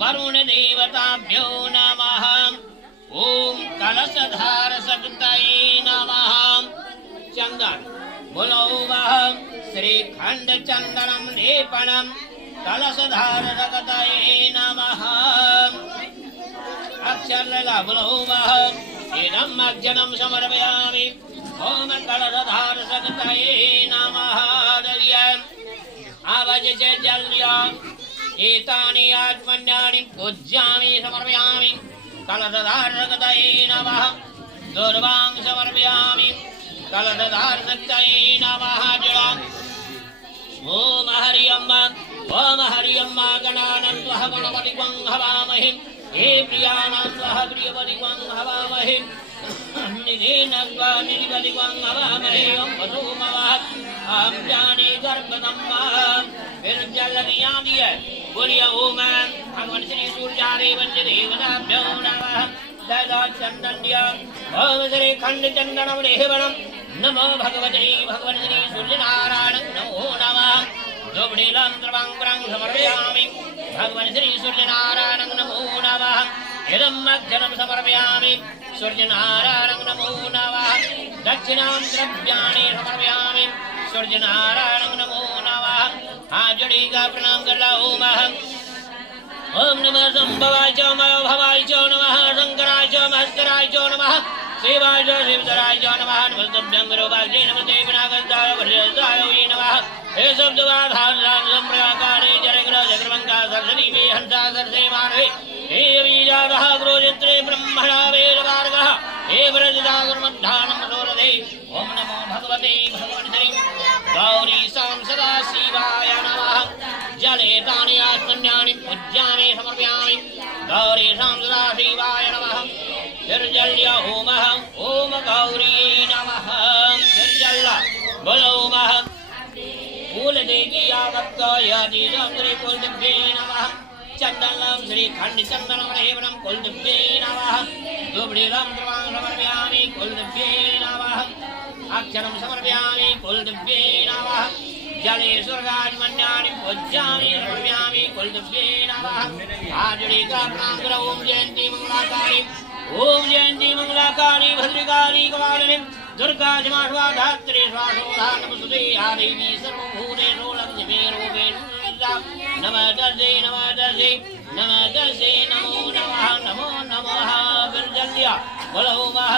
वरुण देवताभ्यो नमः। ओम कलशधार शक्तये नमः। चंदन बोलो वह श्रीखंड चंदनम लेपनम कलशधार शक्तये नमः। अक्षर लगा बोलो वह इदम अक्षरम समर्पयामि। ओम कलशधार शक्तये नमः। आवज से जल्य एतानि आत्मन्यानि पूज्यामि समर्पयामि। कलशधार शक्तये नमः। दुर्वां समर्पयामि। कलशधार शक्तये नमः। ओम हरि अम्मा गणानन्त्वः गणपतिं हवामहे। हे प्रियानन्त्वः प्रियपतिं हवामहे। निधेनत्वा निधिपतिं हवामहे। ओम वसुमवः हम जाने गर्भदम्मा। फिर जल दिया दिया बोलिया ओम भगवान श्री सूर्यादेव देवताभ्यो नमः। ददा चंदन दिया ओम श्री खंड चंदनम लेपनम नमो भगवते भगवान श्री सूर्यनारायण नमो नमः। दुबड़ीलं द्रवांग्रं समर्पयामि। भगवान श्री सूर्यनारायण नमो नमः। इदम् अक्षरं समर्पयामि। सूर्यनारायण नमो नमः। दक्षिणां द्रव्याणि समर्पयामि। सूर्यनारायण नमो नमः। हाजड़ी का प्रणाम कर ला ओम ओम नमः संभवाय च भवाय च नमः। शंकराय च महस्तराय च नमः। शिवाय च शिवतराय च नमः। नमस्तभ्यं विरोपाय नमस्ते विनाशकाय वज्रदाय नमः। हे शब्दवाधारां संप्रकारे जरग्र जगर्वंका सरस्वती मे हंसा सरसे मानवे। हे बीजादः गुरुचित्रे ब्रह्मणा वेदवार्गः। हे वरदागुरुमध्यानं सोरधे। ओम नमो भगवते भगवान श्री गौरी सां सदा शिवाय नमः। जले तानि आत्मन्यानि पूज्यामि समर्पयामि। गौरी सां सदा शिवाय नमः। निर्जल्य ओमः ओम गौरी नमः। निर्जल्य बोलो ओमः फूल देगी आवत्त यदि श्री कुलदेव्ये नमः। चंदनं श्री खंड चंदनम लेपनम कुलदेव्ये नमः। दुबड़ीलं द्रवां समर्पयामि। कुलदेव्ये नमः। अक्षरं समर्पयामि। कुलदेव्ये नमः। जले स्वर्गात्मन्यानि पूज्यामि समर्पयामि। कुलदेव्ये नमः। आजड़ी का प्रणाम करो। ओम जयंती मंगलाकाली ओम जयंती मंगलाकाली भद्रकाली कपालिनी दुर्गा क्षमा धात्री स्वासोधानमस्तुते आदेवी सर्वभूतेषु लक्ष्मी रूपेण नमस्तस्यै नमस्तस्यै नमस्तस्यै नमो नमः नमो नमः। विर्जल्य बोलो वः